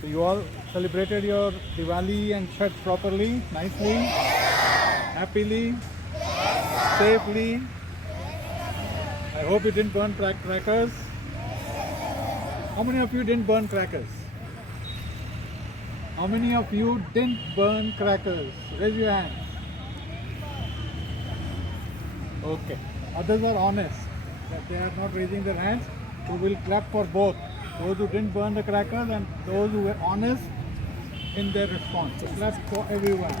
So you all celebrated your Diwali and Chhath properly, nicely, happily, safely. I hope you didn't burn crackers. How many of you didn't burn crackers? How many of you didn't burn crackers? Raise your hand. Okay. Others are honest that they are not raising their hands. So we'll clap for both. Those who didn't burn the crackers and those who were honest in their response. So clap for everyone.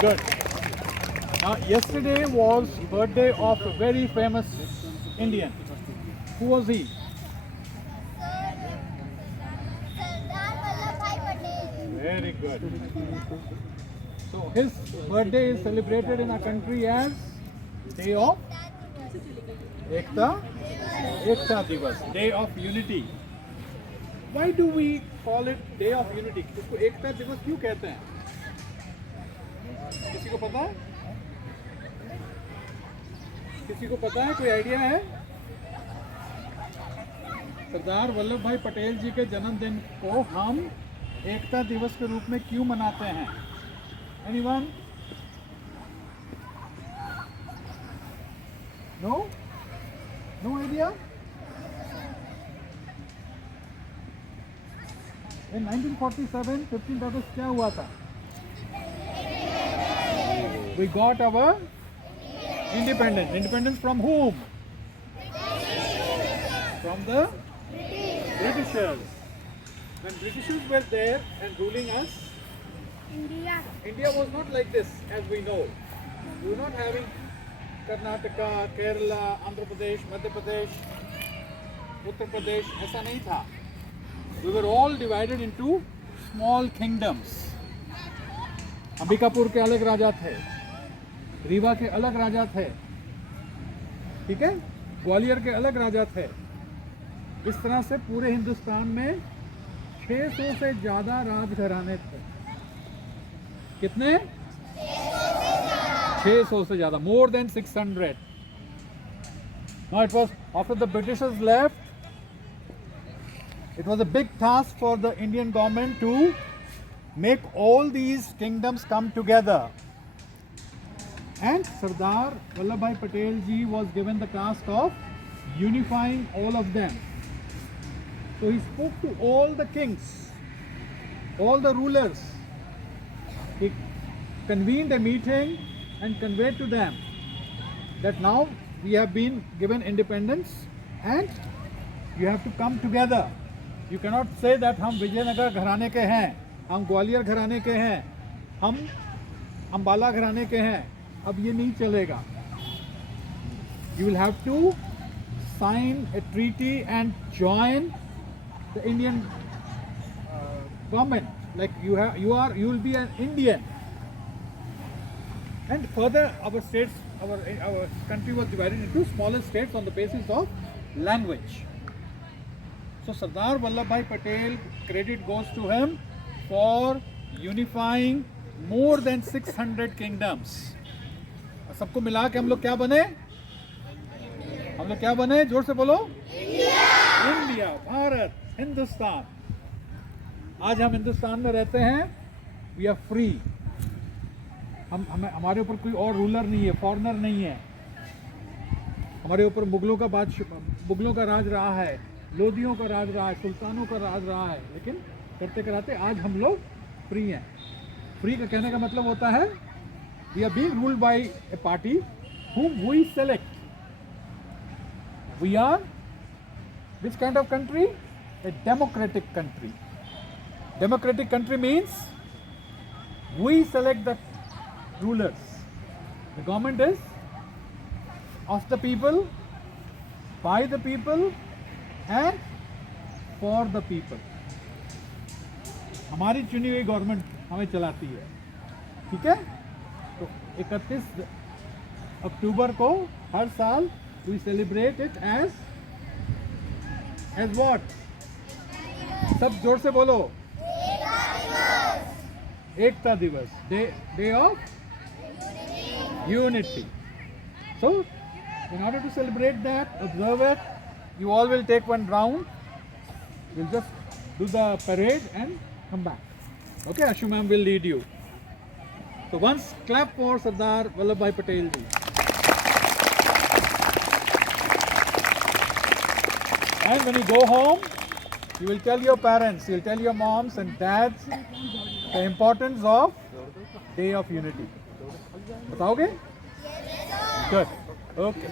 Good. Now yesterday was birthday of a very famous Indian. Who was he? Sardar Vallabhbhai Patel. Very good. So his birthday is celebrated in our country as Day of Ekta Divas, Day of Unity. Why do we call it Day of Unity? इसको एकता दिवस क्यों कहते हैं? किसी को पता है? किसी को पता है? कोई आइडिया है? सरदार वल्लभ भाई पटेल जी के जन्मदिन को हम एकता दिवस के रूप में क्यों मनाते हैं? Anyone? No? No idea? In 1947, 15th August क्या हुआ था? We got our independence. Independence from whom? From the Britishers. When Britishers were there and ruling us, India was not like this as we know. We were not having Karnataka, Kerala, Andhra Pradesh, Madhya Pradesh, Uttar Pradesh. ऐसा नहीं था. We were all divided into small kingdoms. Ambikapur के अलग राजा थे, रीवा के अलग राजा थे, ठीक है, ग्वालियर के अलग राजा थे. इस तरह से पूरे हिंदुस्तान में 600 से ज़्यादा राजघराने थे. कितने? 600 से ज़्यादा. More than 600. Now it was after the Britishers left. It was a big task for the Indian government to make all these kingdoms come together. And Sardar Vallabhbhai Patel ji was given the task of unifying all of them. So he spoke to all the kings, all the rulers. He convened a meeting and conveyed to them that now we have been given independence and you have to come together. You cannot say that हम विजयनगर घराने के हैं, हम ग्वालियर घराने के हैं, हम अम्बाला घराने के हैं. अब ये नहीं चलेगा. You will have to sign a treaty and join the Indian government. Like you will be an Indian. And further, our states, our country was divided into smaller states on the basis of language. So Sardar Vallabhbhai Patel, credit goes to him for unifying more than 600 kingdoms. सबको मिला के हम लोग क्या बने? हम लोग क्या बने? जोर से बोलो. इंडिया, भारत, हिंदुस्तान. आज हम हिंदुस्तान में रहते हैं. We are free. हमारे ऊपर कोई और रूलर नहीं है, फॉरेनर नहीं है. हमारे ऊपर मुगलों का राज रहा है, लोधियों का राज रहा है, सुल्तानों का राज रहा है. लेकिन करते कराते आज हम लोग फ्री हैं. फ्री का कहने का मतलब होता है we are being ruled by a party whom we select. We are which kind of country? A democratic country. Democratic country means we select the rulers. The government is of the people, by the people and for the people. हमारी चुनी हुई government हमें चलाती है. ठीक है. तो 31 अक्टूबर को हर साल we celebrate it as what? सब जोर से बोलो. एकता दिवस. Day of Unity. So in order to celebrate that, observe it, you all will take one round We'll just do the parade and come back. Okay, Ashu ma'am will lead you. So once clap for Sardar Vallabhbhai Patel ji. And when you go home, you will tell your parents, you will tell your moms and dads the importance of Day of Unity. बताओगे? Yes, sir. Good. Okay.